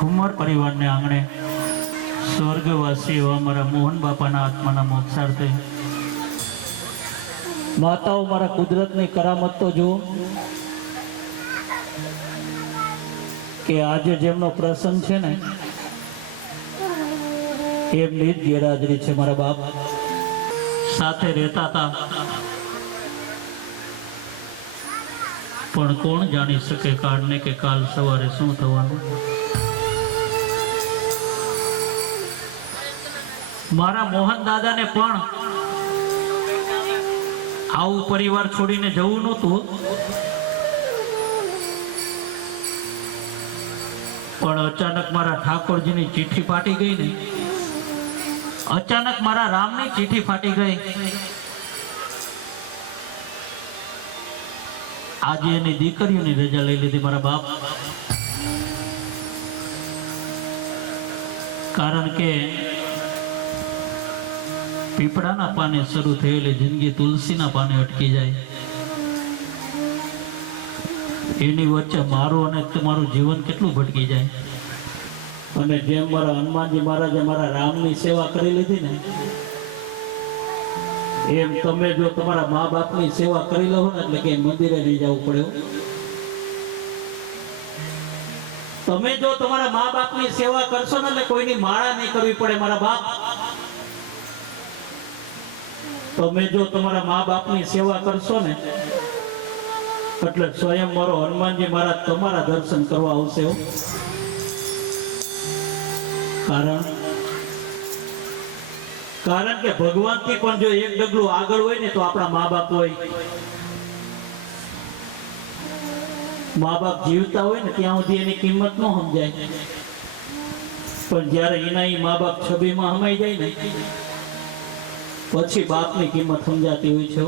ઠુમર પરિવારને આંગણે સ્વર્ગવાસી એવા અમારા મોહન બાપાના આત્માના મોક્ષાર્થે માતાઓ મારા કુદરતની કરામત તો જુઓ કે આજે જેમનો પ્રસંગ છે ને એમની જ ગેરહાજરી છે। મારા બાપ સાથે રહેતા હતા પણ કોણ જાણી શકે કાળને કે કાલ સવારે શું થવાનું। મારા મોહન દાદાને પણ આવું પરિવાર છોડીને જવું નહોતું, પણ અચાનક મારા ઠાકોરજીની ચિઠ્ઠી ફાટી ગઈ ને, અચાનક મારા રામની ચિઠ્ઠી ફાટી ગઈ। આજે એની દીકરીઓની રજા લઈ લીધી મારા બાપ, કારણ કે પીપળાના પાને શરૂ થયેલી જિંદગી તુલસીના પાને અટકી જાય, એની વચ્ચે મારું અને તમારું જીવન કેટલું ભટકી જાય। અને જેમ મારા હનુમાનજી મહારાજે મારા રામની સેવા કરી લીધી ને, એમ તમે જો તમારા મા બાપની સેવા કરી લો ને એટલે કે મંદિરે નહીં જવું પડે। તમે જો તમારા મા બાપની સેવા કરશો ને એટલે કોઈની માળા નહીં કરવી પડે મારા બાપ। તમે જો તમારા મા બાપની સેવા કરશો ને એટલે સ્વયં મારો હનુમાનજી મહારાજ તમારા દર્શન કરવા આવશે। કારણ કે ભગવાનથી પણ જો એક ડગલું આગળ હોય ને તો આપણા મા બાપ હોય। મા બાપ જીવતા હોય ને ત્યાં સુધી એની કિંમત ન સમજાય, પણ જ્યારે એના મા બાપ છબીમાં સમાઈ જાય ને પછી બાપની કિંમત સમજાતી હોય છે।